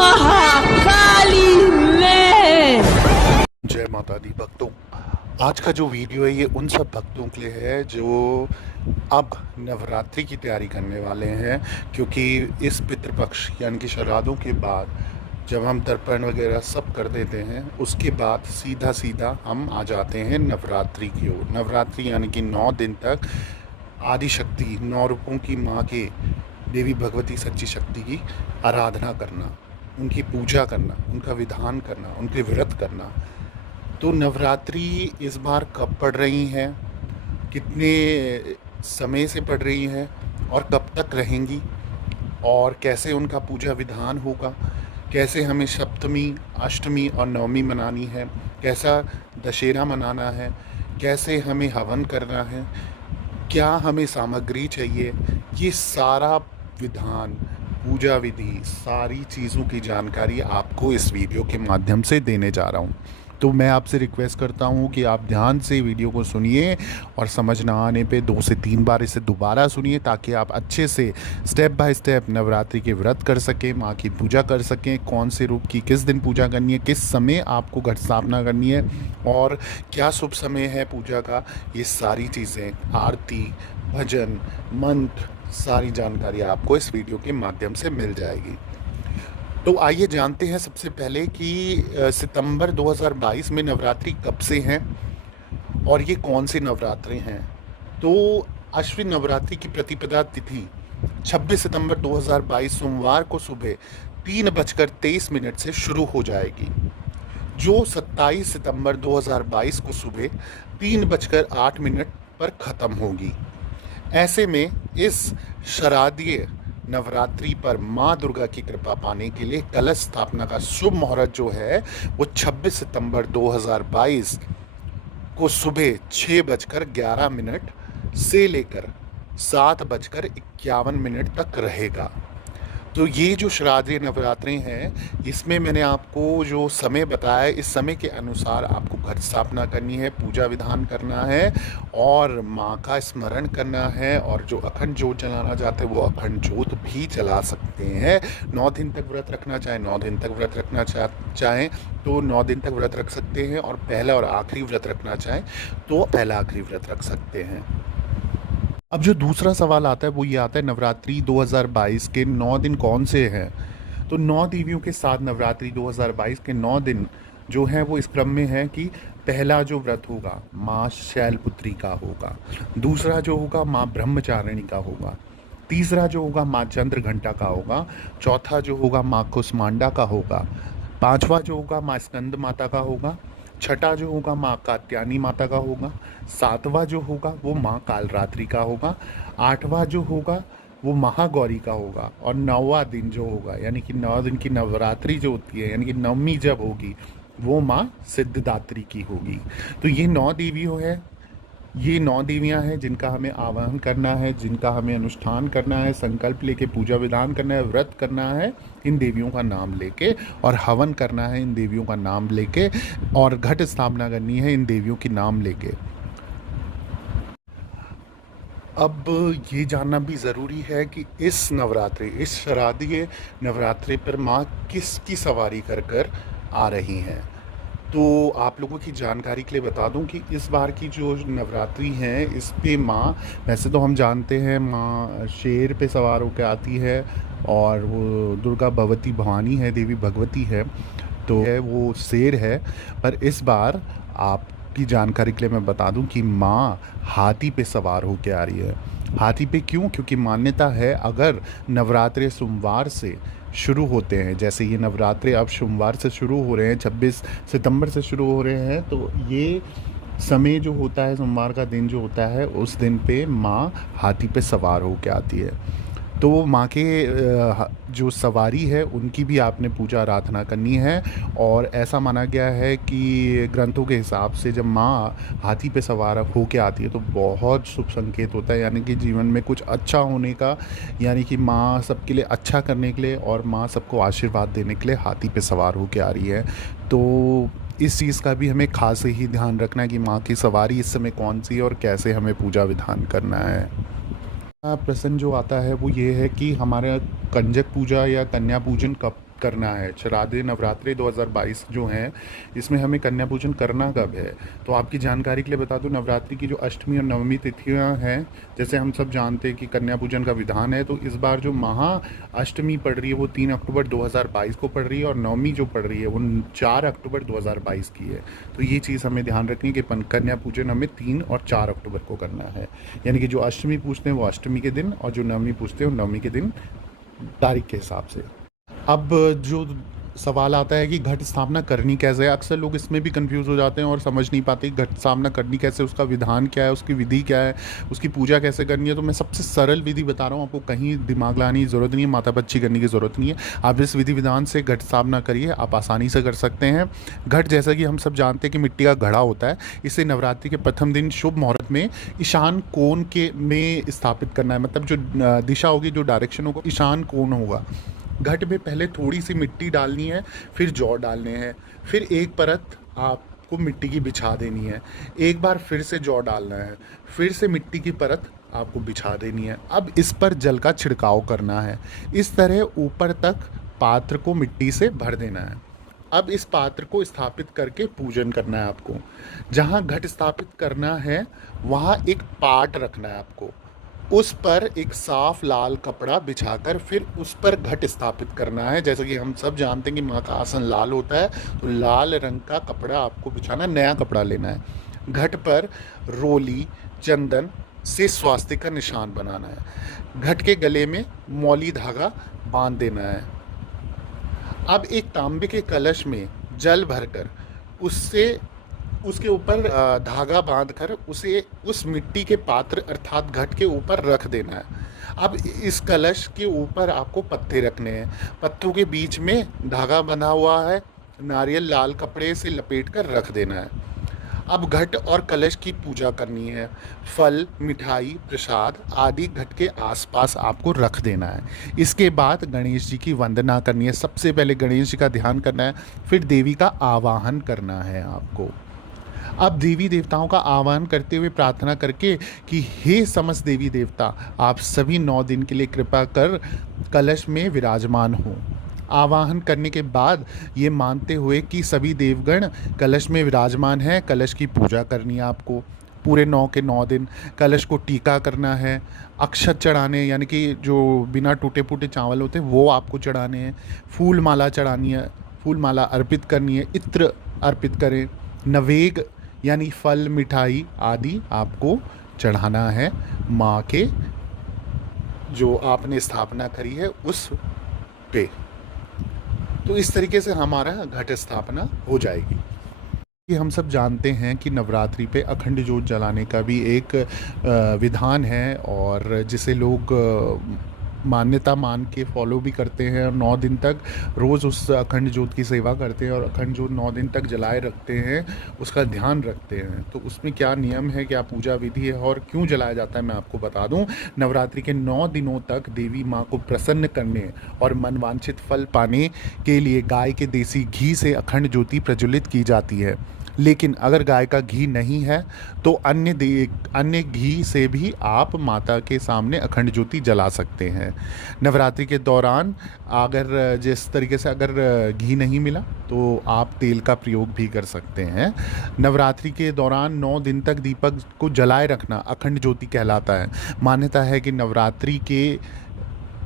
महाकाली में। जय माता दी भक्तों। आज का जो वीडियो है ये उन सब भक्तों के लिए है जो अब नवरात्रि की तैयारी करने वाले हैं, क्योंकि इस पितृपक्ष यानी कि श्राद्धों के बाद जब हम तर्पण वगैरह सब कर देते हैं उसके बाद सीधा सीधा हम आ जाते हैं नवरात्रि की ओर। नवरात्रि यानी कि 9 दिन तक आदिशक्ति 9 रूपों की माँ के देवी भगवती सच्ची शक्ति की आराधना करना, उनकी पूजा करना, उनका विधान करना, उनके व्रत करना। तो नवरात्रि इस बार कब पड़ रही हैं, कितने समय से पड़ रही हैं और कब तक रहेंगी, और कैसे उनका पूजा विधान होगा, कैसे हमें सप्तमी, अष्टमी और नवमी मनानी है, कैसा दशहरा मनाना है, कैसे हमें हवन करना है, क्या हमें सामग्री चाहिए, ये सारा विधान, पूजा विधि, सारी चीज़ों की जानकारी आपको इस वीडियो के माध्यम से देने जा रहा हूँ। तो मैं आपसे रिक्वेस्ट करता हूँ कि आप ध्यान से वीडियो को सुनिए और समझ ना आने पे 2 से 3 बार इसे दोबारा सुनिए, ताकि आप अच्छे से स्टेप बाय स्टेप नवरात्रि के व्रत कर सकें, माँ की पूजा कर सकें, कौन से रूप की किस दिन पूजा करनी है, किस समय आपको घट स्थापना करनी है और क्या शुभ समय है पूजा का। ये सारी चीज़ें, आरती, भजन, मंत्र, सारी जानकारी आपको इस वीडियो के माध्यम से मिल जाएगी। तो आइए जानते हैं सबसे पहले कि सितंबर 2022 में नवरात्रि कब से हैं और ये कौन से नवरात्रे हैं। तो अश्विन नवरात्रि की प्रतिपदा तिथि 26 सितंबर 2022 सोमवार को सुबह 3:23 से शुरू हो जाएगी, जो 27 सितंबर 2022 को सुबह 3:08 पर ख़त्म होगी। ऐसे में इस शारदीय नवरात्रि पर माँ दुर्गा की कृपा पाने के लिए कलश स्थापना का शुभ मुहूर्त जो है वो 26 सितंबर 2022 को सुबह 6:11 से लेकर 7:51 तक रहेगा। तो ये जो शारदीय नवरात्रि हैं, इसमें मैंने आपको जो समय बताया, इस समय के अनुसार आपको घट स्थापना करनी है, पूजा विधान करना है और माँ का स्मरण करना है, और जो अखंड जोत जलाना चाहते हैं वो अखंड जोत भी जला सकते हैं। 9 दिन तक व्रत रखना चाहें 9 दिन तक व्रत रखना चाहें तो 9 दिन तक व्रत रख सकते हैं, और पहला और आखिरी व्रत रखना चाहें तो पहला आखिरी व्रत रख सकते हैं। अब जो दूसरा सवाल आता है वो ये आता है, नवरात्रि 2022 के 9 दिन कौन से हैं। तो 9 देवियों के साथ नवरात्रि 2022 के 9 दिन जो हैं वो इस क्रम में है कि पहला जो व्रत होगा माँ शैलपुत्री का होगा, दूसरा जो होगा माँ ब्रह्मचारिणी का होगा, तीसरा जो होगा माँ चंद्रघंटा का होगा, चौथा जो होगा माँ कुष्मांडा का होगा, पांचवा जो होगा माँ स्कंद माता का होगा, छठा जो होगा माँ कात्यायनी माता का होगा, सातवां जो होगा वो माँ कालरात्रि का होगा, आठवां जो होगा वो महागौरी का होगा, और 9वां दिन जो होगा यानी कि 9 दिन की नवरात्रि जो होती है यानी कि नवमी जब होगी वो माँ सिद्धिदात्री की होगी। तो ये 9 देवियों है, ये 9 देवियाँ हैं जिनका हमें आवाहन करना है, जिनका हमें अनुष्ठान करना है, संकल्प लेके पूजा विधान करना है, व्रत करना है इन देवियों का नाम लेके, और हवन करना है इन देवियों का नाम लेके, और घट स्थापना करनी है इन देवियों के नाम लेके। अब ये जानना भी ज़रूरी है कि इस नवरात्रि, इस शारदीय नवरात्रि पर माँ किसकी सवारी कर कर आ रही हैं। तो आप लोगों की जानकारी के लिए बता दूं कि इस बार की जो नवरात्रि हैं इस पे माँ, वैसे तो हम जानते हैं माँ शेर पे सवार होकर आती है, और वो दुर्गा भगवती भवानी है, देवी भगवती है, तो है वो शेर है। पर इस बार आपकी जानकारी के लिए मैं बता दूं कि माँ हाथी पे सवार होकर आ रही है। हाथी पे क्यों? क्योंकि मान्यता है अगर नवरात्रि सोमवार से शुरू होते हैं, जैसे ये नवरात्रि अब सोमवार से शुरू हो रहे हैं, 26 सितंबर से शुरू हो रहे हैं, तो ये समय जो होता है, सोमवार का दिन जो होता है, उस दिन पे माँ हाथी पे सवार होकर आती है। तो माँ के जो सवारी है उनकी भी आपने पूजा आराधना करनी है, और ऐसा माना गया है कि ग्रंथों के हिसाब से जब माँ हाथी पे सवार होके आती है तो बहुत शुभ संकेत होता है, यानी कि जीवन में कुछ अच्छा होने का, यानी कि माँ सबके लिए अच्छा करने के लिए और माँ सबको आशीर्वाद देने के लिए हाथी पे सवार होके आ रही है। तो इस चीज़ का भी हमें खास ही ध्यान रखना है कि माँ की सवारी इस समय कौन सी है और कैसे हमें पूजा विधान करना है। प्रश्न जो आता है वो ये है कि हमारा कंजक पूजा या कन्या पूजन कब करना है, शारदीय नवरात्रि 2022 जो हैं, इसमें हमें कन्या पूजन करना कब है। तो आपकी जानकारी के लिए बता दूं, नवरात्रि की जो अष्टमी और नवमी तिथियां हैं, जैसे हम सब जानते हैं कि कन्या पूजन का विधान है, तो इस बार जो महा अष्टमी पड़ रही है वो 3 अक्टूबर 2022 को पड़ रही है, और नवमी जो पड़ रही है वो 4 अक्टूबर 2022 की है। तो ये चीज़ हमें ध्यान रखनी है कि कन्या पूजन हमें 3 और 4 अक्टूबर को करना है। यानी कि जो अष्टमी पूजते हैं वो अष्टमी के दिन, और जो नवमी पूजते हैं वो नवमी के दिन, तारीख के हिसाब से। अब जो सवाल आता है कि घट स्थापना करनी कैसे है, अक्सर लोग इसमें भी कंफ्यूज हो जाते हैं और समझ नहीं पाते कि घट स्थापना करनी कैसे, उसका विधान क्या है, उसकी विधि क्या है, उसकी पूजा कैसे करनी है। तो मैं सबसे सरल विधि बता रहा हूँ, आपको कहीं दिमाग लगाने की ज़रूरत नहीं है, माथा पच्ची करने की ज़रूरत नहीं है। आप इस विधि विधान से घट स्थापना करिए, आप आसानी से कर सकते हैं। घट जैसा कि हम सब जानते हैं कि मिट्टी का घड़ा होता है, इसे नवरात्रि के प्रथम दिन शुभ मुहूर्त में ईशान कोण के में स्थापित करना है। मतलब जो दिशा होगी, जो डायरेक्शन होगा, ईशान कोण होगा। घट में पहले थोड़ी सी मिट्टी डालनी है, फिर जौ डालने हैं, फिर एक परत आपको मिट्टी की बिछा देनी है, एक बार फिर से जौ डालना है, फिर से मिट्टी की परत आपको बिछा देनी है। अब इस पर जल का छिड़काव करना है। इस तरह ऊपर तक पात्र को मिट्टी से भर देना है। अब इस पात्र को स्थापित करके पूजन करना है आपको। जहाँ घट स्थापित करना है वहाँ एक पाट रखना है आपको, उस पर एक साफ लाल कपड़ा बिछाकर फिर उस पर घट स्थापित करना है। जैसे कि हम सब जानते हैं कि माँ का आसन लाल होता है, तो लाल रंग का कपड़ा आपको बिछाना, नया कपड़ा लेना है। घट पर रोली चंदन से स्वास्तिक का निशान बनाना है। घट के गले में मौली धागा बांध देना है। अब एक तांबे के कलश में जल भरकर उसके ऊपर धागा बांधकर उसे उस मिट्टी के पात्र अर्थात घट के ऊपर रख देना है। अब इस कलश के ऊपर आपको पत्ते रखने हैं। पत्तों के बीच में धागा बंधा हुआ है, नारियल लाल कपड़े से लपेट कर रख देना है। अब घट और कलश की पूजा करनी है। फल, मिठाई, प्रसाद आदि घट के आसपास आपको रख देना है। इसके बाद गणेश जी की वंदना करनी है। सबसे पहले गणेश जी का ध्यान करना है, फिर देवी का आवाहन करना है आपको। अब देवी देवताओं का आह्वान करते हुए प्रार्थना करके कि हे समस्त देवी देवता, आप सभी 9 दिन के लिए कृपा कर कलश में विराजमान हो। आवाहन करने के बाद ये मानते हुए कि सभी देवगण कलश में विराजमान हैं, कलश की पूजा करनी है आपको। पूरे 9 के 9 दिन कलश को टीका करना है। अक्षत चढ़ाने, यानी कि जो बिना टूटे फूटे चावल होते हैं वो आपको चढ़ाने हैं। फूल माला चढ़ानी है, फूल माला अर्पित करनी है, इत्र अर्पित करें। नवेग यानी फल, मिठाई आदि आपको चढ़ाना है माँ के जो आपने स्थापना करी है उस पे। तो इस तरीके से हमारा घट स्थापना हो जाएगी। कि हम सब जानते हैं कि नवरात्रि पे अखंड ज्योत जलाने का भी एक विधान है, और जिसे लोग मान्यता मान के फॉलो भी करते हैं, और 9 दिन तक रोज़ उस अखंड ज्योत की सेवा करते हैं और अखंड ज्योत 9 दिन तक जलाए रखते हैं, उसका ध्यान रखते हैं। तो उसमें क्या नियम है, क्या पूजा विधि है और क्यों जलाया जाता है, मैं आपको बता दूं। नवरात्रि के 9 दिनों तक देवी माँ को प्रसन्न करने और मनवांछित फल पाने के लिए गाय के देसी घी से अखंड ज्योति प्रज्वलित की जाती है। लेकिन अगर गाय का घी नहीं है तो अन्य घी से भी आप माता के सामने अखंड ज्योति जला सकते हैं। नवरात्रि के दौरान अगर जिस तरीके से अगर घी नहीं मिला तो आप तेल का प्रयोग भी कर सकते हैं। नवरात्रि के दौरान 9 दिन तक दीपक को जलाए रखना अखंड ज्योति कहलाता है। मान्यता है कि नवरात्रि के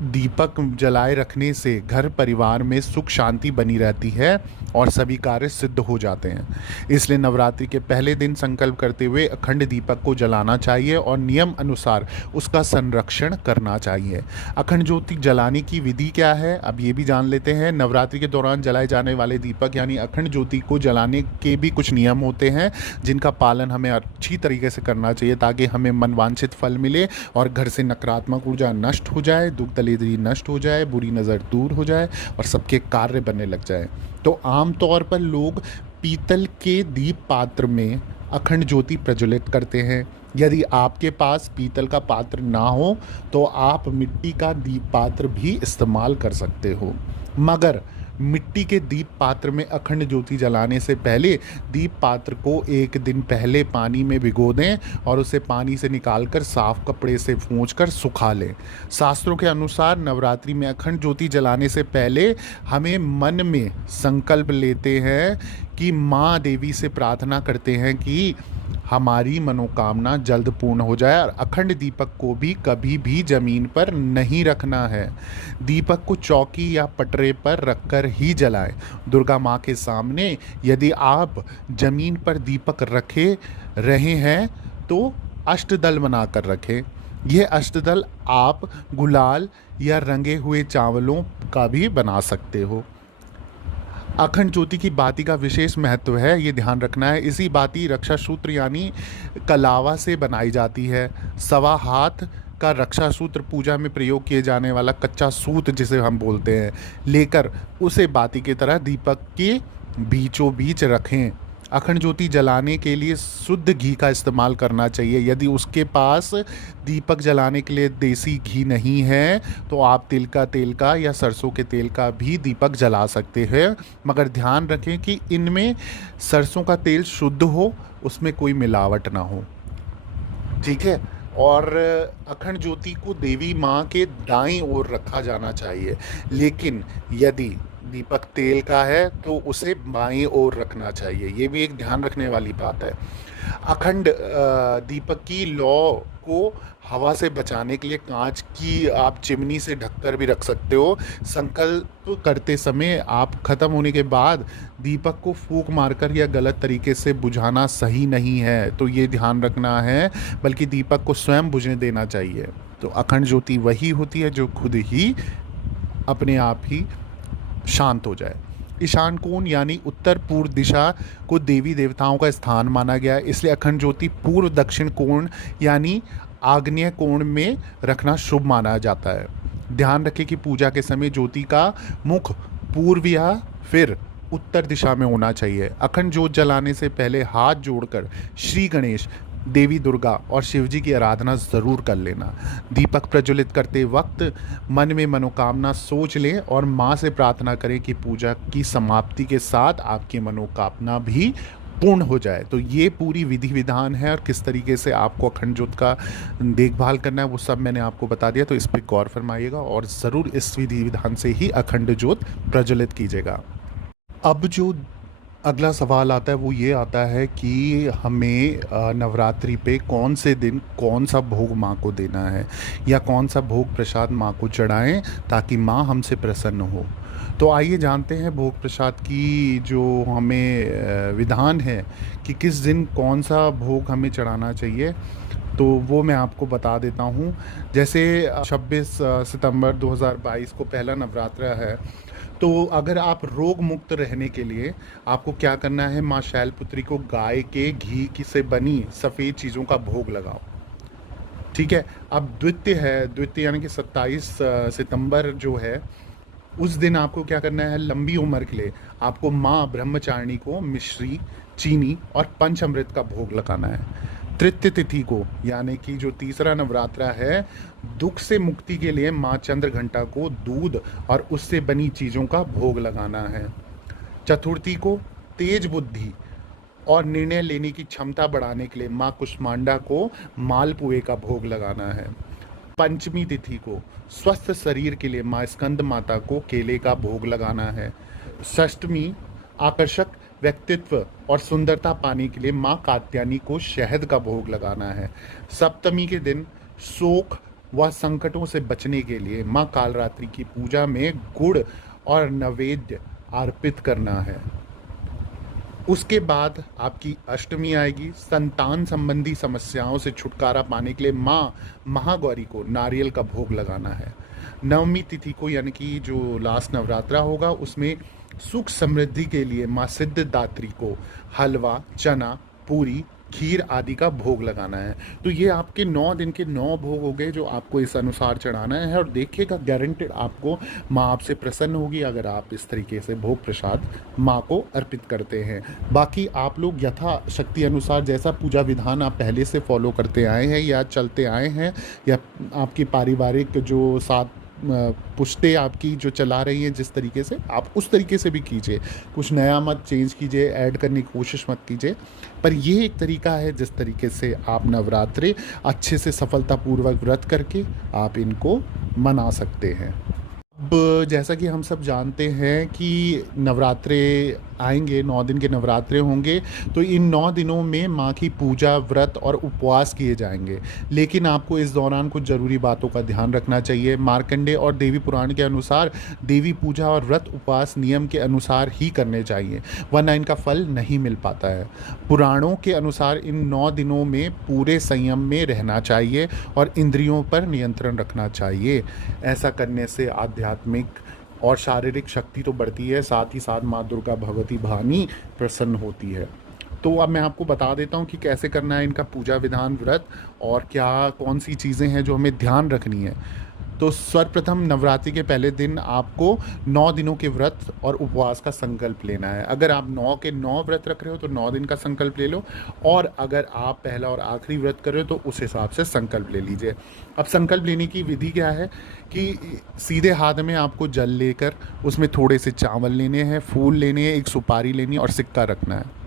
दीपक जलाए रखने से घर परिवार में सुख शांति बनी रहती है और सभी कार्य सिद्ध हो जाते हैं। इसलिए नवरात्रि के पहले दिन संकल्प करते हुए अखंड दीपक को जलाना चाहिए और नियम अनुसार उसका संरक्षण करना चाहिए। अखंड ज्योति जलाने की विधि क्या है, अब ये भी जान लेते हैं। नवरात्रि के दौरान जलाए जाने वाले दीपक यानी अखंड ज्योति को जलाने के भी कुछ नियम होते हैं जिनका पालन हमें अच्छी तरीके से करना चाहिए ताकि हमें मनवांछित फल मिले और घर से नकारात्मक ऊर्जा नष्ट हो जाए, दुख दलेदरी नष्ट हो जाए, बुरी नज़र दूर हो जाए और सबके कार्य बनने लग जाए। तो आम तौर पर लोग पीतल के दीप पात्र में अखंड ज्योति प्रज्वलित करते हैं। यदि आपके पास पीतल का पात्र ना हो तो आप मिट्टी का दीप पात्र भी इस्तेमाल कर सकते हो, मगर मिट्टी के दीप पात्र में अखंड ज्योति जलाने से पहले दीप पात्र को एक दिन पहले पानी में भिगो दें और उसे पानी से निकालकर साफ कपड़े से पोंछकर सुखा लें। शास्त्रों के अनुसार नवरात्रि में अखंड ज्योति जलाने से पहले हमें मन में संकल्प लेते हैं कि माँ देवी से प्रार्थना करते हैं कि हमारी मनोकामना जल्द पूर्ण हो जाए और अखंड दीपक को भी कभी भी जमीन पर नहीं रखना है। दीपक को चौकी या पटरे पर रखकर ही जलाएं। दुर्गा माँ के सामने यदि आप जमीन पर दीपक रखे रहे हैं तो अष्टदल बनाकर रखें। यह अष्टदल आप गुलाल या रंगे हुए चावलों का भी बना सकते हो। अखंड ज्योति की बाती का विशेष महत्व है, ये ध्यान रखना है। इसी बाती रक्षा सूत्र यानी कलावा से बनाई जाती है। सवा हाथ का रक्षा सूत्र पूजा में प्रयोग किए जाने वाला कच्चा सूत जिसे हम बोलते हैं लेकर उसे बाती की तरह दीपक के बीचों बीच रखें। अखंड ज्योति जलाने के लिए शुद्ध घी का इस्तेमाल करना चाहिए। यदि उसके पास दीपक जलाने के लिए देसी घी नहीं है तो आप तिल का तेल का या सरसों के तेल का भी दीपक जला सकते हैं, मगर ध्यान रखें कि इनमें सरसों का तेल शुद्ध हो, उसमें कोई मिलावट ना हो। ठीक है। और अखंड ज्योति को देवी माँ के दाईं ओर रखा जाना चाहिए, लेकिन यदि दीपक तेल का है तो उसे बाईं ओर रखना चाहिए। ये भी एक ध्यान रखने वाली बात है। अखंड दीपक की लौ को हवा से बचाने के लिए कांच की आप चिमनी से ढककर भी रख सकते हो। संकल्प करते समय आप ख़त्म होने के बाद दीपक को फूंक मारकर या गलत तरीके से बुझाना सही नहीं है, तो ये ध्यान रखना है, बल्कि दीपक को स्वयं बुझने देना चाहिए। तो अखंड ज्योति वही होती है जो खुद ही अपने आप ही शांत हो जाए। ईशान कोण यानी उत्तर पूर्व दिशा को देवी देवताओं का स्थान माना गया है, इसलिए अखंड ज्योति पूर्व दक्षिण कोण यानी आग्नेय कोण में रखना शुभ माना जाता है। ध्यान रखें कि पूजा के समय ज्योति का मुख पूर्व या फिर उत्तर दिशा में होना चाहिए। अखंड ज्योत जलाने से पहले हाथ जोड़कर श्री गणेश, देवी दुर्गा और शिवजी की आराधना ज़रूर कर लेना। दीपक प्रज्वलित करते वक्त मन में मनोकामना सोच लें और माँ से प्रार्थना करें कि पूजा की समाप्ति के साथ आपकी मनोकामना भी पूर्ण हो जाए। तो ये पूरी विधि विधान है और किस तरीके से आपको अखंड ज्योत का देखभाल करना है वो सब मैंने आपको बता दिया, तो इस पर गौर फरमाइएगा और ज़रूर इस विधि विधान से ही अखंड ज्योत प्रज्वलित कीजिएगा। अब जो अगला सवाल आता है वो ये आता है कि हमें नवरात्रि पे कौन से दिन कौन सा भोग माँ को देना है या कौन सा भोग प्रसाद माँ को चढ़ाएं ताकि माँ हमसे प्रसन्न हो। तो आइए जानते हैं भोग प्रसाद की जो हमें विधान है कि किस दिन कौन सा भोग हमें चढ़ाना चाहिए, तो वो मैं आपको बता देता हूँ। जैसे 26 सितंबर 2022 को पहला नवरात्र है, तो अगर आप रोग मुक्त रहने के लिए आपको क्या करना है, माँ शैलपुत्री को गाय के घी की से बनी सफ़ेद चीज़ों का भोग लगाओ। ठीक है। अब द्वितीय यानी कि 27 सितंबर जो है उस दिन आपको क्या करना है, लंबी उम्र के लिए आपको माँ ब्रह्मचारिणी को मिश्री, चीनी और पंचामृत का भोग लगाना है। तृतीय तिथि को यानी कि जो तीसरा नवरात्रा है, दुख से मुक्ति के लिए माँ चंद्रघंटा को दूध और उससे बनी चीज़ों का भोग लगाना है। चतुर्थी को तेज बुद्धि और निर्णय लेने की क्षमता बढ़ाने के लिए माँ कुष्मांडा को मालपुए का भोग लगाना है। पंचमी तिथि को स्वस्थ शरीर के लिए माँ स्कंद माता को केले का भोग लगाना है। षष्ठमी आकर्षक व्यक्तित्व और सुंदरता पाने के लिए माँ कात्यायनी को शहद का भोग लगाना है। सप्तमी के दिन शोक व संकटों से बचने के लिए माँ कालरात्रि की पूजा में गुड़ और नैवेद्य अर्पित करना है। उसके बाद आपकी अष्टमी आएगी। संतान संबंधी समस्याओं से छुटकारा पाने के लिए माँ महागौरी को नारियल का भोग लगाना है। नवमी तिथि को यानी कि जो लास्ट नवरात्रा होगा उसमें सुख समृद्धि के लिए माँ सिद्धिदात्री को हलवा, चना, पूरी, खीर आदि का भोग लगाना है। तो ये आपके 9 दिन के 9 भोग हो गए जो आपको इस अनुसार चढ़ाना है और देखिएगा गारंटेड आपको माँ आपसे प्रसन्न होगी अगर आप इस तरीके से भोग प्रसाद माँ को अर्पित करते हैं। बाकी आप लोग यथा शक्ति अनुसार जैसा पूजा विधान आप पहले से फॉलो करते आए हैं या चलते आए हैं या आपकी पारिवारिक जो साथ पुश्ते आपकी जो चला रही हैं जिस तरीके से, आप उस तरीके से भी कीजिए। कुछ नया मत चेंज कीजिए, ऐड करने की कोशिश मत कीजिए। पर ये एक तरीका है जिस तरीके से आप नवरात्रे अच्छे से सफलतापूर्वक व्रत करके आप इनको मना सकते हैं। अब जैसा कि हम सब जानते हैं कि नवरात्रे आएंगे, 9 दिन के नवरात्रे होंगे, तो इन 9 दिनों में माँ की पूजा, व्रत और उपवास किए जाएंगे। लेकिन आपको इस दौरान कुछ ज़रूरी बातों का ध्यान रखना चाहिए। मार्कंडेय और देवी पुराण के अनुसार देवी पूजा और व्रत उपवास नियम के अनुसार ही करने चाहिए, वरना इनका फल नहीं मिल पाता है। पुराणों के अनुसार इन 9 दिनों में पूरे संयम में रहना चाहिए और इंद्रियों पर नियंत्रण रखना चाहिए। ऐसा करने से आध्यात्मिक और शारीरिक शक्ति तो बढ़ती है, साथ ही साथ माँ दुर्गा भगवती भवानी प्रसन्न होती है। तो अब मैं आपको बता देता हूँ कि कैसे करना है इनका पूजा विधान, व्रत, और क्या कौन सी चीज़ें हैं जो हमें ध्यान रखनी है। तो सर्वप्रथम नवरात्रि के पहले दिन आपको 9 दिनों के व्रत और उपवास का संकल्प लेना है। अगर आप 9 के 9 व्रत रख रहे हो तो 9 दिन का संकल्प ले लो, और अगर आप पहला और आखिरी व्रत कर रहे हो तो उस हिसाब से संकल्प ले लीजिए। अब संकल्प लेने की विधि क्या है कि सीधे हाथ में आपको जल लेकर उसमें थोड़े से चावल लेने हैं, फूल लेने हैं, एक सुपारी लेनी है और सिक्का रखना है,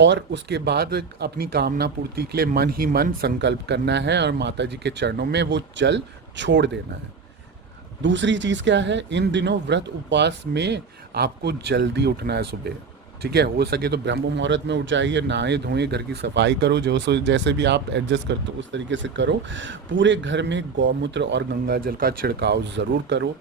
और उसके बाद अपनी कामना पूर्ति के लिए मन ही मन संकल्प करना है और माता जी के चरणों में वो जल छोड़ देना है। दूसरी चीज़ क्या है, इन दिनों व्रत उपवास में आपको जल्दी उठना है सुबह, ठीक है। हो सके तो ब्रह्म मुहूर्त में उठ जाइए, नहाए धोए, घर की सफाई करो, जो जैसे भी आप एडजस्ट करते हो उस तरीके से करो। पूरे घर में गौमूत्र और गंगा जल का छिड़काव ज़रूर करो।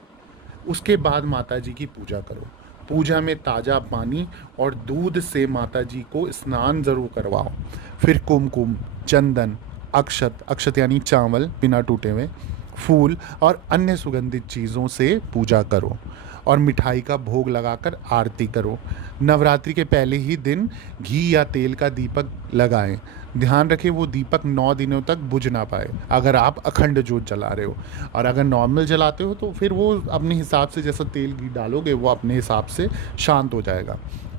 उसके बाद माता जी की पूजा करो। पूजा में ताज़ा पानी और दूध से माता जी को स्नान ज़रूर करवाओ। फिर कुमकुम, चंदन, अक्षत यानी चावल बिना टूटे हुए, फूल और अन्य सुगंधित चीज़ों से पूजा करो और मिठाई का भोग लगाकर आरती करो। नवरात्रि के पहले ही दिन घी या तेल का दीपक लगाएं। ध्यान रखें वो दीपक 9 दिनों तक बुझ ना पाए अगर आप अखंड जोत जला रहे हो, और अगर नॉर्मल जलाते हो तो फिर वो अपने हिसाब से, जैसा तेल घी डालोगे वो अपने हिसाब से शांत हो जाएगा।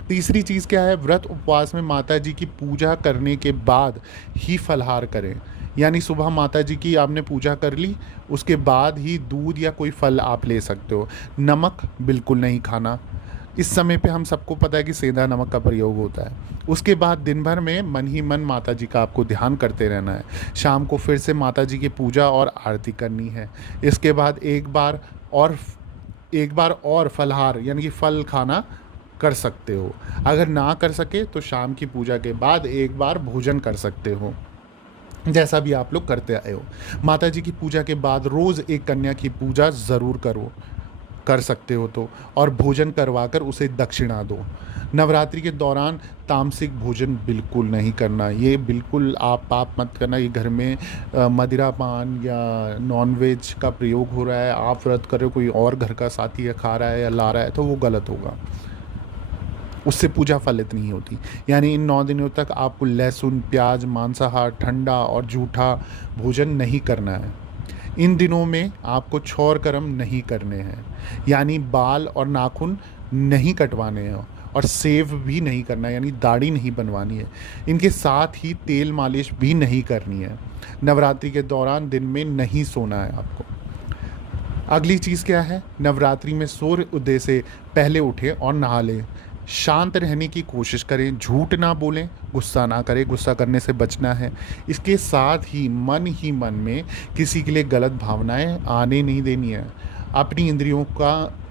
तीसरी चीज़ क्या है, व्रत उपवास में माता जी की पूजा करने के बाद ही फलाहार करें। यानी सुबह माता जी की आपने पूजा कर ली, उसके बाद ही दूध या कोई फल आप ले सकते हो। नमक बिल्कुल नहीं खाना। इस समय पे हम सबको पता है कि सेंधा नमक का प्रयोग होता है। उसके बाद दिन भर में मन ही मन माता जी का आपको ध्यान करते रहना है। शाम को फिर से माता जी की पूजा और आरती करनी है। इसके बाद एक बार और फलाहार यानी कि फल खाना कर सकते हो। अगर ना कर सके तो शाम की पूजा के बाद एक बार भोजन कर सकते हो, जैसा भी आप लोग करते आए हो। माता जी की पूजा के बाद रोज़ एक कन्या की पूजा ज़रूर कर सकते हो तो, और भोजन करवाकर उसे दक्षिणा दो। नवरात्रि के दौरान तामसिक भोजन बिल्कुल नहीं करना। ये बिल्कुल आप पाप मत करना। ये घर में मदिरा पान या नॉनवेज का प्रयोग हो रहा है, आप व्रत कर रहे हो, कोई और घर का साथी है खा रहा है या ला रहा है, तो वो गलत होगा, उससे पूजा फलित नहीं होती। यानी इन 9 दिनों तक आपको लहसुन, प्याज, मांसाहार, ठंडा और जूठा भोजन नहीं करना है। इन दिनों में आपको छौर कर्म नहीं करने हैं, यानी बाल और नाखून नहीं कटवाने हैं, और सेव भी नहीं करना है, यानी दाढ़ी नहीं बनवानी है। इनके साथ ही तेल मालिश भी नहीं करनी है। नवरात्रि के दौरान दिन में नहीं सोना है आपको। अगली चीज़ क्या है, नवरात्रि में सूर्य उदय से पहले उठें और नहा लें। शांत रहने की कोशिश करें, झूठ ना बोलें, गुस्सा ना करें, गुस्सा करने से बचना है। इसके साथ ही मन में किसी के लिए गलत भावनाएं आने नहीं देनी है। अपनी इंद्रियों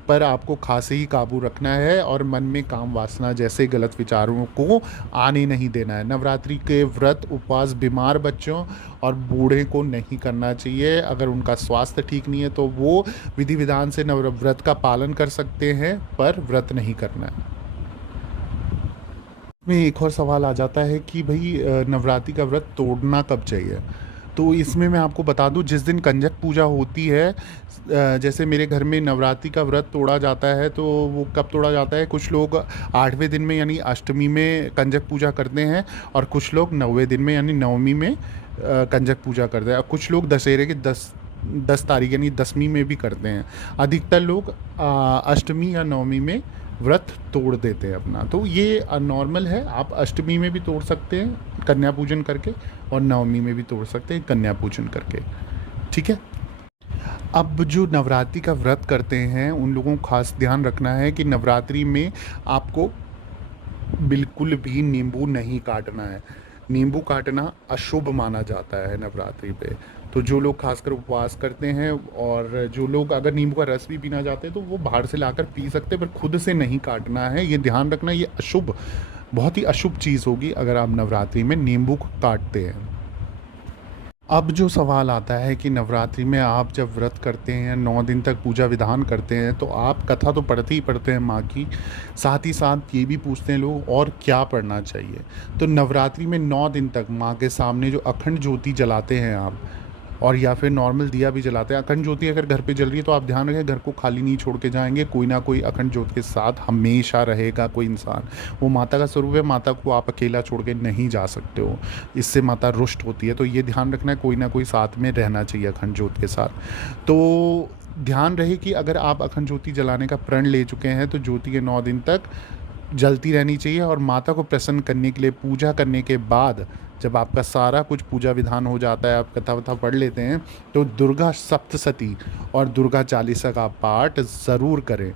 पर आपको खासे ही काबू रखना है और मन में काम वासना जैसे गलत विचारों को आने नहीं देना है। नवरात्रि के व्रत उपवास बीमार बच्चों और बूढ़े को नहीं करना चाहिए। अगर उनका स्वास्थ्य ठीक नहीं है तो वो विधि विधान से व्रत का पालन कर सकते हैं, पर व्रत नहीं करना है। में एक और सवाल आ जाता है कि भाई नवरात्रि का व्रत तोड़ना कब चाहिए। तो इसमें मैं आपको बता दूं, जिस दिन कंजक पूजा होती है, जैसे मेरे घर में नवरात्रि का व्रत तोड़ा जाता है, तो वो कब तोड़ा जाता है, कुछ लोग 8वें दिन में यानी अष्टमी में कंजक पूजा करते हैं, और कुछ लोग 9वें दिन में यानी नवमी में कंजक पूजा करते हैं, और कुछ लोग दशहरे के 10 तारीख यानी 10वीं में भी करते हैं। अधिकतर लोग अष्टमी या नवमी में व्रत तोड़ देते हैं अपना। तो ये नॉर्मल है, आप अष्टमी में भी तोड़ सकते हैं कन्या पूजन करके, और नवमी में भी तोड़ सकते हैं कन्या पूजन करके, ठीक है। अब जो नवरात्रि का व्रत करते हैं उन लोगों को खास ध्यान रखना है कि नवरात्रि में आपको बिल्कुल भी नींबू नहीं काटना है। नींबू काटना अशुभ माना जाता है नवरात्रि पे। तो जो लोग खासकर उपवास करते हैं और जो लोग अगर नींबू का रस भी पीना चाहते हैं तो वो बाहर से लाकर पी सकते हैं, पर खुद से नहीं काटना है। ये ध्यान रखना, ये अशुभ, बहुत ही अशुभ चीज़ होगी अगर आप नवरात्रि में नींबू को काटते हैं। अब जो सवाल आता है कि नवरात्रि में आप जब व्रत करते हैं, 9 दिन तक पूजा विधान करते हैं, तो आप कथा तो पढ़ते ही पढ़ते हैं माँ की, साथ ही साथ ये भी पूछते हैं लोग और क्या पढ़ना चाहिए। तो नवरात्रि में 9 दिन तक माँ के सामने जो अखंड ज्योति जलाते हैं आप, और या फिर नॉर्मल दिया भी जलाते हैं। अखंड ज्योति अगर घर पे जल रही है तो आप ध्यान रखें घर को खाली नहीं छोड़ के जाएंगे, कोई ना कोई अखंड ज्योति के साथ हमेशा रहेगा कोई इंसान। वो माता का स्वरूप है, माता को आप अकेला छोड़ के नहीं जा सकते हो, इससे माता रुष्ट होती है। तो ये ध्यान रखना है, कोई ना कोई साथ में रहना चाहिए अखंड ज्योति के साथ। तो ध्यान रहे कि अगर आप अखंड ज्योति जलाने का प्रण ले चुके हैं तो ज्योति के 9 दिन तक जलती रहनी चाहिए। और माता को प्रसन्न करने के लिए पूजा करने के बाद जब आपका सारा कुछ पूजा विधान हो जाता है, आप कथा वथा पढ़ लेते हैं, तो दुर्गा सप्तशती और दुर्गा चालीसा का पाठ ज़रूर करें।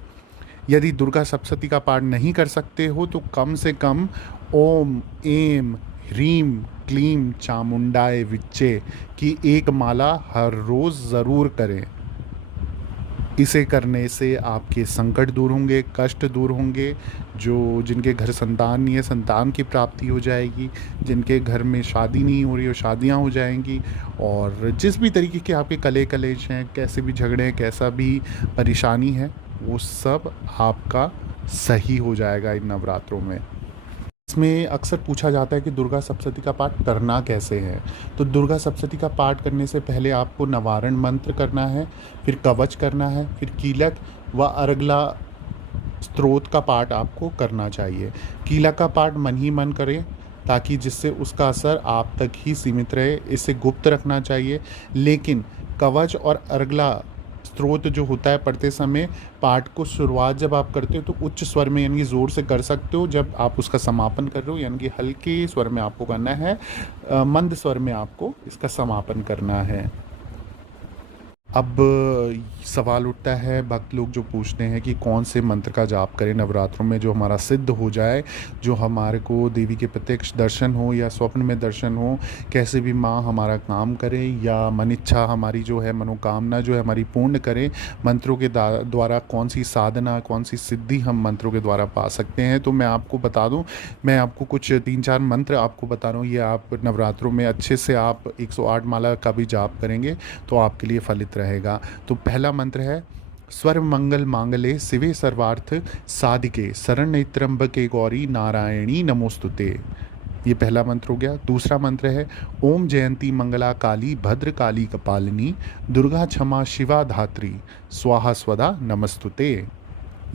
यदि दुर्गा सप्तशती का पाठ नहीं कर सकते हो तो कम से कम ओम एम ह्रीम क्लीम चामुंडाए विच्चे की एक माला हर रोज़ ज़रूर करें। इसे करने से आपके संकट दूर होंगे, कष्ट दूर होंगे। जो जिनके घर संतान नहीं है, संतान की प्राप्ति हो जाएगी। जिनके घर में शादी नहीं हो रही हो, शादियां हो जाएंगी। और जिस भी तरीके के आपके कले कलेश हैं, कैसे भी झगड़े हैं, कैसा भी परेशानी है, वो सब आपका सही हो जाएगा इन नवरात्रों में। इसमें अक्सर पूछा जाता है कि दुर्गा सप्तशती का पाठ करना कैसे है। तो दुर्गा सप्तशती का पाठ करने से पहले आपको नवारण मंत्र करना है, फिर कवच करना है, फिर कीलक व अर्गला स्तोत्र का पाठ आपको करना चाहिए। कीलक का पाठ मन ही मन करें ताकि जिससे उसका असर आप तक ही सीमित रहे, इसे गुप्त रखना चाहिए। लेकिन कवच और अर्गला स्त्रोत जो होता है पढ़ते समय, पाठ को शुरुआत जब आप करते हो तो उच्च स्वर में यानी ज़ोर से कर सकते हो। जब आप उसका समापन कर रहे हो यानी कि हल्के स्वर में आपको करना है, मंद स्वर में आपको इसका समापन करना है। अब सवाल उठता है, भक्त लोग जो पूछते हैं कि कौन से मंत्र का जाप करें नवरात्रों में जो हमारा सिद्ध हो जाए, जो हमारे को देवी के प्रत्यक्ष दर्शन हो या स्वप्न में दर्शन हो, कैसे भी माँ हमारा काम करे या मन इच्छा हमारी जो है, मनोकामना जो है हमारी पूर्ण करें। मंत्रों के द्वारा कौन सी साधना, कौन सी सिद्धि हम मंत्रों के द्वारा पा सकते हैं। तो मैं आपको बता दूँ, मैं आपको कुछ 3-4 मंत्र आपको बता रहा हूँ। ये आप नवरात्रों में अच्छे से आप 108 माला का भी जाप करेंगे तो आपके लिए फलित रहेगा। तो पहला मंत्र है स्वर मंगल मांगले शिवे सर्वार्थ साधिके शरण्य त्र्यंबके गौरी नारायणी नमोस्तुते। ये पहला मंत्र हो गया। दूसरा मंत्र है ओम जयंती मंगला काली भद्र काली कपालिनी दुर्गा क्षमा शिवा धात्री स्वाहा स्वदा नमस्तुते।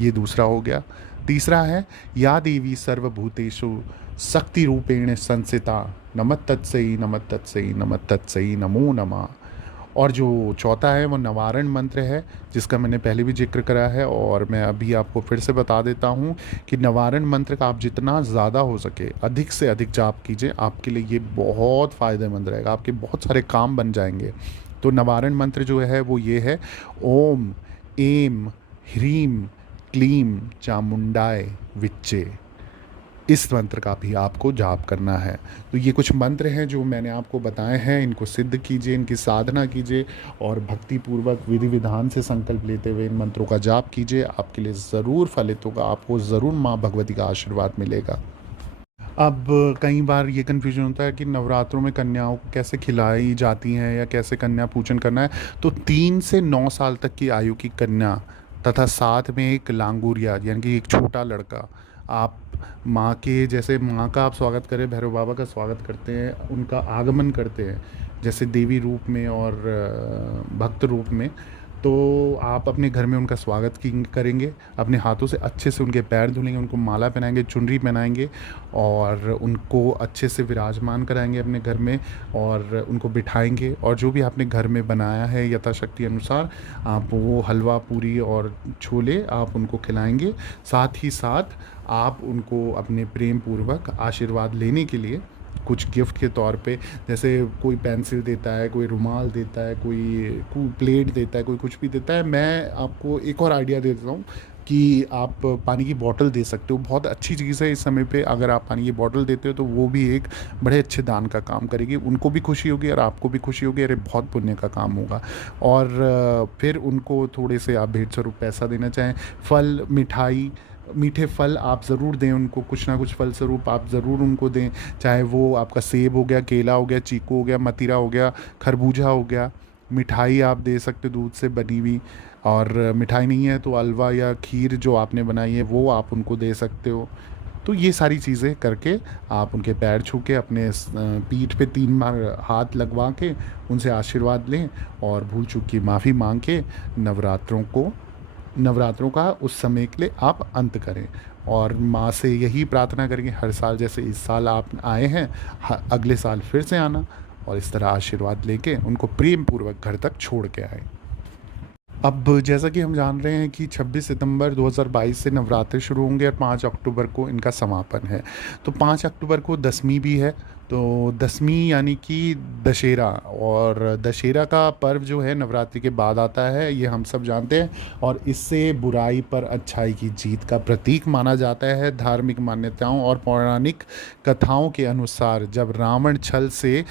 ये दूसरा हो गया। तीसरा है या देवी सर्वभूतेषु शक्ति रूपेण संसिता नमस्तत्सई नमस्तत्सई नमस्तत्सई नमो नमः। और जो चौथा है वो नवारण मंत्र है, जिसका मैंने पहले भी जिक्र करा है और मैं अभी आपको फिर से बता देता हूँ कि नवारण मंत्र का आप जितना ज़्यादा हो सके अधिक से अधिक जाप कीजिए, आपके लिए ये बहुत फ़ायदेमंद रहेगा, आपके बहुत सारे काम बन जाएंगे। तो नवारण मंत्र जो है वो ये है ओम एम ह्रीम क्लीम चामुंडाय विच्चे। इस मंत्र का भी आपको जाप करना है। तो ये कुछ मंत्र हैं जो मैंने आपको बताए हैं, इनको सिद्ध कीजिए, इनकी साधना कीजिए और भक्तिपूर्वक विधि विधान से संकल्प लेते हुए इन मंत्रों का जाप कीजिए। आपके लिए ज़रूर फलित होगा, आपको ज़रूर माँ भगवती का आशीर्वाद मिलेगा। अब कई बार ये कन्फ्यूजन होता है कि नवरात्रों में कन्याओं को कैसे खिलाई जाती हैं या कैसे कन्या पूजन करना है। तो 3 से 9 साल तक की आयु की कन्या तथा साथ में एक लांगूरिया यानी कि एक छोटा लड़का, आप माँ के जैसे माँ का आप स्वागत करें, भैरव बाबा का स्वागत करते हैं, उनका आगमन करते हैं जैसे देवी रूप में और भक्त रूप में, तो आप अपने घर में उनका स्वागत करेंगे। अपने हाथों से अच्छे से उनके पैर धुलेंगे, उनको माला पहनाएंगे, चुनरी पहनाएंगे और उनको अच्छे से विराजमान कराएंगे अपने घर में और उनको बिठाएंगे। और जो भी आपने घर में बनाया है यथाशक्ति अनुसार आप वो हलवा पूरी और छोले आप उनको खिलाएंगे। साथ ही साथ आप उनको अपने प्रेम पूर्वक आशीर्वाद लेने के लिए कुछ गिफ्ट के तौर पे, जैसे कोई पेंसिल देता है, कोई रुमाल देता है, कोई प्लेट देता है, कोई कुछ भी देता है। मैं आपको एक और आइडिया दे देता हूँ कि आप पानी की बॉटल दे सकते हो। बहुत अच्छी चीज़ है इस समय पे, अगर आप पानी की बॉटल देते हो तो वो भी एक बड़े अच्छे दान का काम करेगी, उनको भी खुशी होगी और आपको भी खुशी होगी, अरे बहुत पुण्य का काम होगा। और फिर उनको थोड़े से आप भेंट स्वरूप पैसा देना चाहें, फल, मिठाई, मीठे फल आप ज़रूर दें उनको, कुछ ना कुछ फल स्वरूप आप ज़रूर उनको दें, चाहे वो आपका सेब हो गया, केला हो गया, चीकू हो गया, मतीरा हो गया, खरबूजा हो गया। मिठाई आप दे सकते हो दूध से बनी हुई, और मिठाई नहीं है तो हलवा या खीर जो आपने बनाई है वो आप उनको दे सकते हो। तो ये सारी चीज़ें करके आप उनके पैर छू के, अपने पीठ पे 3 बार हाथ लगवा के उनसे आशीर्वाद लें और भूल चूक की माफ़ी मांग के नवरात्रों का उस समय के लिए आप अंत करें। और माँ से यही प्रार्थना करेंगे हर साल जैसे इस साल आप आए हैं, अगले साल फिर से आना और इस तरह आशीर्वाद लेके उनको प्रेम पूर्वक घर तक छोड़ के आए। अब जैसा कि हम जान रहे हैं कि 26 सितंबर 2022 से नवरात्रि शुरू होंगे और 5 अक्टूबर को इनका समापन है। तो 5 अक्टूबर को दशमी भी है, तो दशमी यानी कि दशहरा, और दशहरा का पर्व जो है नवरात्रि के बाद आता है, ये हम सब जानते हैं। और इससे बुराई पर अच्छाई की जीत का प्रतीक माना जाता है। धार्मिक मान्यताओं और पौराणिक कथाओं के अनुसार जब रावण छल से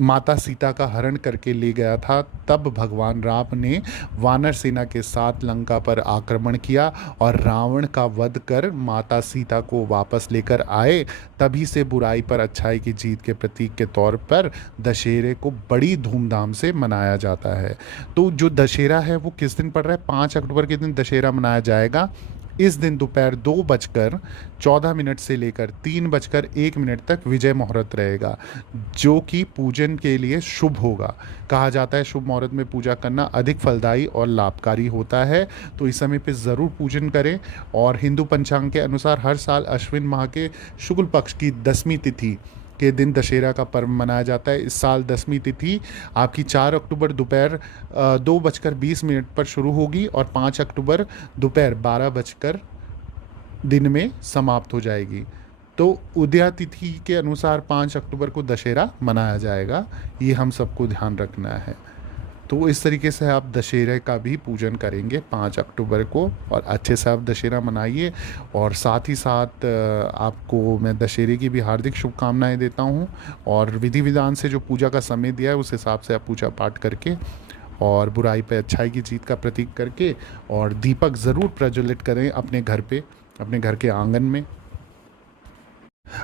माता सीता का हरण करके ले गया था, तब भगवान राम ने वानर सेना के साथ लंका पर आक्रमण किया और रावण का वध कर माता सीता को वापस लेकर आए। तभी से बुराई पर अच्छाई की जीत के प्रतीक के तौर पर दशहरे को बड़ी धूमधाम से मनाया जाता है। तो जो दशहरा है वो किस दिन पड़ रहा है? 5 अक्टूबर के दिन दशहरा मनाया जाएगा। इस दिन दोपहर 2:14 से लेकर 3:01 तक विजय मुहूर्त रहेगा, जो कि पूजन के लिए शुभ होगा। कहा जाता है शुभ मुहूर्त में पूजा करना अधिक फलदायी और लाभकारी होता है, तो इस समय पे ज़रूर पूजन करें। और हिंदू पंचांग के अनुसार हर साल अश्विन माह के शुक्ल पक्ष की 10वीं तिथि के दिन दशहरा का पर्व मनाया जाता है। इस साल 10वीं तिथि आपकी 4 अक्टूबर दोपहर 2:20 पर शुरू होगी और 5 अक्टूबर दोपहर 12 दिन में समाप्त हो जाएगी। तो उदया तिथि के अनुसार 5 अक्टूबर को दशहरा मनाया जाएगा, ये हम सबको ध्यान रखना है। तो इस तरीके से आप दशहरे का भी पूजन करेंगे 5 अक्टूबर को, और अच्छे से आप दशहरा मनाइए। और साथ ही साथ आपको मैं दशहरे की भी हार्दिक शुभकामनाएं देता हूं, और विधि विधान से जो पूजा का समय दिया है उस हिसाब से आप पूजा पाठ करके और बुराई पे अच्छाई की जीत का प्रतीक करके, और दीपक ज़रूर प्रज्वलित करें अपने घर पे, अपने घर के आंगन में।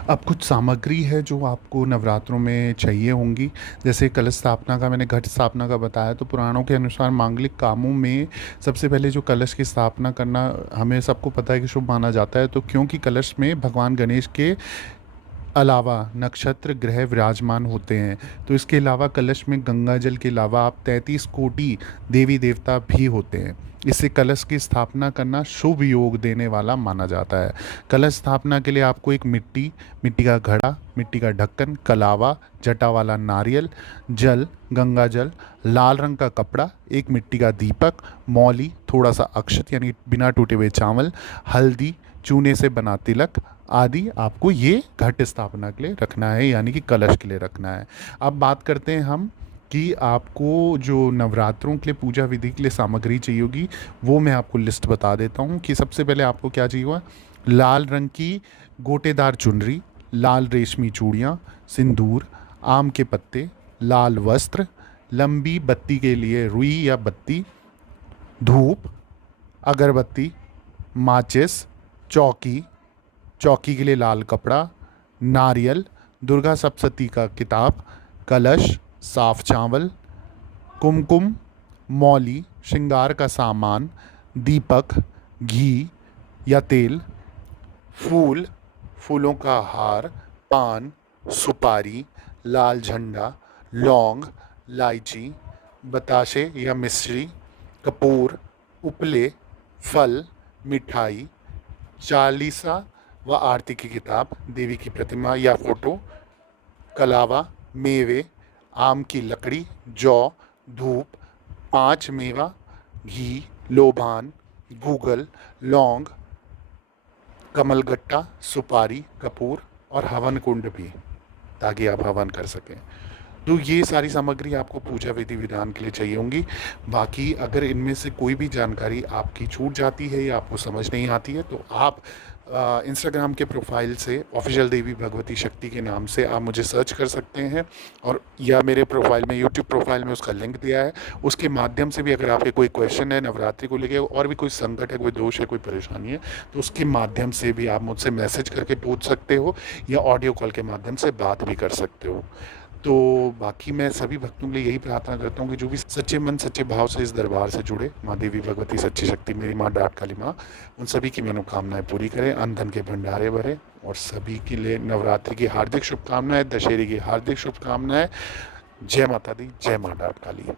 अब कुछ सामग्री है जो आपको नवरात्रों में चाहिए होंगी, जैसे कलश स्थापना का मैंने घट स्थापना का बताया। तो पुराणों के अनुसार मांगलिक कामों में सबसे पहले जो कलश की स्थापना करना हमें सबको पता है कि शुभ माना जाता है। तो क्योंकि कलश में भगवान गणेश के अलावा नक्षत्र ग्रह विराजमान होते हैं, तो इसके अलावा कलश में गंगा जल के अलावा आप 33 कोटि देवी देवता भी होते हैं। इससे कलश की स्थापना करना शुभ योग देने वाला माना जाता है। कलश स्थापना के लिए आपको एक मिट्टी का घड़ा, मिट्टी का ढक्कन, कलावा, जटा वाला नारियल, जल, गंगा जल, लाल रंग का कपड़ा, एक मिट्टी का दीपक, मौली, थोड़ा सा अक्षत यानी बिना टूटे हुए चावल, हल्दी, चूने से बना तिलक आदि आपको ये घट स्थापना के लिए रखना है, यानी कि कलश के लिए रखना है। अब बात करते हैं हम कि आपको जो नवरात्रों के लिए पूजा विधि के लिए सामग्री चाहिए होगी, वो मैं आपको लिस्ट बता देता हूँ। कि सबसे पहले आपको क्या चाहिए होगा? लाल रंग की गोटेदार चुनरी, लाल रेशमी चूड़ियाँ, सिंदूर, आम के पत्ते, लाल वस्त्र, लंबी बत्ती के लिए रुई या बत्ती, धूप, अगरबत्ती, माचिस, चौकी के लिए लाल कपड़ा, नारियल, दुर्गा सप्तशती का किताब, कलश, साफ चावल, कुमकुम, मौली, श्रृंगार का सामान, दीपक, घी या तेल, फूलों का हार, पान, सुपारी, लाल झंडा, लौंग, इलायची, बताशे या मिश्री, कपूर, उपले, फल, मिठाई, चालीसा व आरती की किताब, देवी की प्रतिमा या फोटो, कलावा, मेवे, आम की लकड़ी, जौ, धूप, 5 मेवा, घी, लोबान, गूगल, लौंग, कमलगट्टा, सुपारी, कपूर और हवन कुंड भी। ताकि आप हवन कर सकें। तो ये सारी सामग्री आपको पूजा विधि विधान के लिए चाहिए होंगी। बाकी अगर इनमें से कोई भी जानकारी आपकी छूट जाती है या आपको समझ नहीं आती है तो आप इंस्टाग्राम के प्रोफाइल से ऑफिशियल देवी भगवती शक्ति के नाम से आप मुझे सर्च कर सकते हैं, और या मेरे प्रोफाइल में, यूट्यूब प्रोफाइल में उसका लिंक दिया है, उसके माध्यम से भी अगर आपके कोई क्वेश्चन है नवरात्रि को लेकर और भी कोई संकट है, कोई दोष है, कोई परेशानी है, तो उसके माध्यम से भी आप मुझसे मैसेज करके पूछ सकते हो या ऑडियो कॉल के माध्यम से बात भी कर सकते हो। तो बाकी मैं सभी भक्तों के लिए यही प्रार्थना करता हूँ कि जो भी सच्चे मन सच्चे भाव से इस दरबार से जुड़े, माँ देवी भगवती सच्ची शक्ति मेरी माँ डाट काली माँ उन सभी की मनोकामनाएं पूरी करें, अन्न धन के भंडारे भरे, और सभी के लिए नवरात्रि की हार्दिक शुभकामनाएं, दशहरे की हार्दिक शुभकामनाएं। जय माता दी, जय माँ डाट काली।